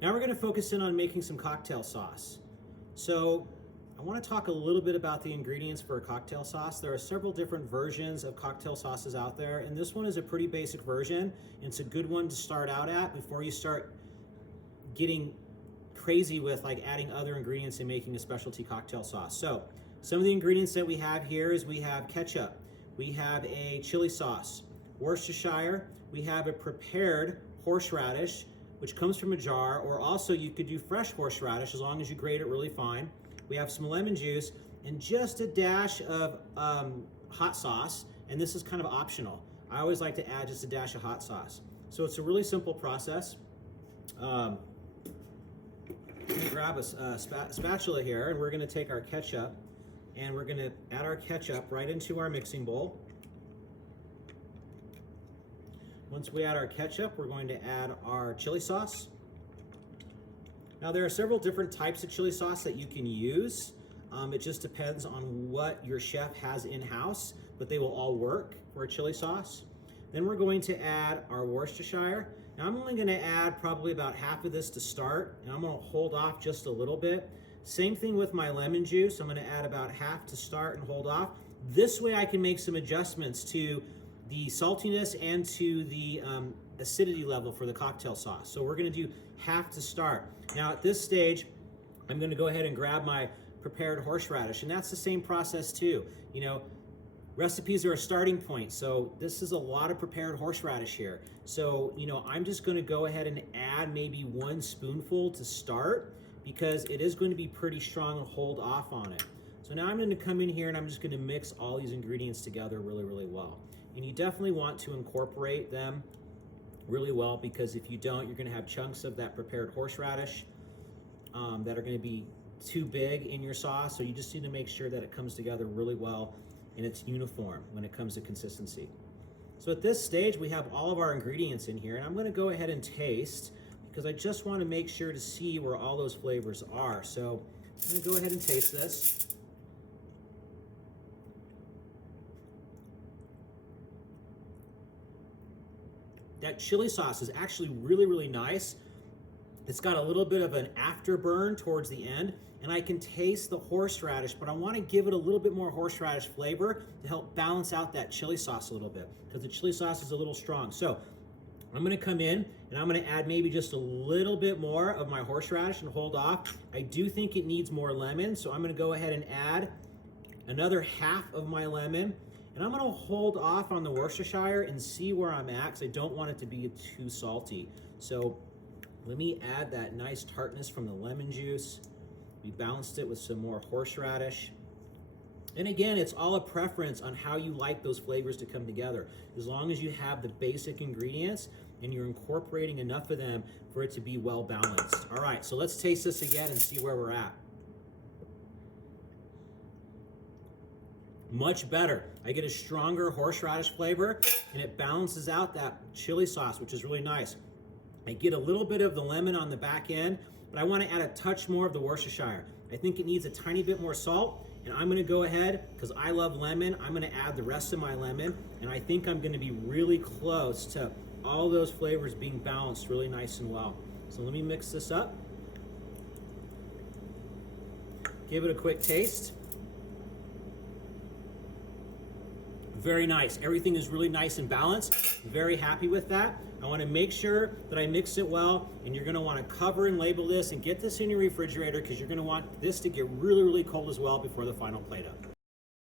Now we're going to focus in on making some cocktail sauce. So I want to talk a little bit about the ingredients for a cocktail sauce. There are several different versions of cocktail sauces out there, and this one is a pretty basic version. And it's a good one to start out at before you start getting crazy with like adding other ingredients and making a specialty cocktail sauce. So some of the ingredients that we have here is we have ketchup, we have a chili sauce, Worcestershire, we have a prepared horseradish, which comes from a jar, or also you could do fresh horseradish as long as you grate it really fine. We have some lemon juice and just a dash of hot sauce, and this is kind of optional. I always like to add just a dash of hot sauce. So it's a really simple process. Let me grab a spatula here, and we're gonna take our ketchup and we're gonna add our ketchup right into our mixing bowl. Once we add our ketchup, we're going to add our chili sauce. Now there are several different types of chili sauce that you can use. It just depends on what your chef has in-house, but they will all work for a chili sauce. Then we're going to add our Worcestershire. Now I'm only gonna add probably about half of this to start, and I'm gonna hold off just a little bit. Same thing with my lemon juice. I'm gonna add about half to start and hold off. This way I can make some adjustments to the saltiness and to the acidity level for the cocktail sauce. So we're gonna do half to start. Now at this stage, I'm gonna go ahead and grab my prepared horseradish, and that's the same process too. You know, recipes are a starting point, so this is a lot of prepared horseradish here. So, you know, I'm just gonna go ahead and add maybe 1 spoonful to start because it is going to be pretty strong and hold off on it. So now I'm gonna come in here and I'm just gonna mix all these ingredients together really, really well. And you definitely want to incorporate them really well, because if you don't, you're gonna have chunks of that prepared horseradish that are gonna be too big in your sauce. So you just need to make sure that it comes together really well and it's uniform when it comes to consistency. So at this stage, we have all of our ingredients in here, and I'm gonna go ahead and taste because I just wanna make sure to see where all those flavors are. So I'm gonna go ahead and taste this. That chili sauce is actually really, really nice. It's got a little bit of an afterburn towards the end, and I can taste the horseradish, but I want to give it a little bit more horseradish flavor to help balance out that chili sauce a little bit, because the chili sauce is a little strong. So I'm gonna come in and I'm gonna add maybe just a little bit more of my horseradish and hold off. I do think it needs more lemon, so I'm gonna go ahead and add another half of my lemon. And I'm gonna hold off on the Worcestershire and see where I'm at, because I don't want it to be too salty. So let me add that nice tartness from the lemon juice. We balanced it with some more horseradish. And again, it's all a preference on how you like those flavors to come together. As long as you have the basic ingredients and you're incorporating enough of them for it to be well balanced. All right, so let's taste this again and see where we're at. Much better. I get a stronger horseradish flavor, and it balances out that chili sauce, which is really nice. I get a little bit of the lemon on the back end, but I want to add a touch more of the Worcestershire. I think it needs a tiny bit more salt, and I'm going to go ahead, because I love lemon, I'm going to add the rest of my lemon, and I think I'm going to be really close to all those flavors being balanced really nice and well. So let me mix this up. Give it a quick taste. Very nice. Everything is really nice and balanced. Very happy with that. I want to make sure that I mix it well, and you're going to want to cover and label this and get this in your refrigerator, because you're going to want this to get really, really cold as well before the final plate up.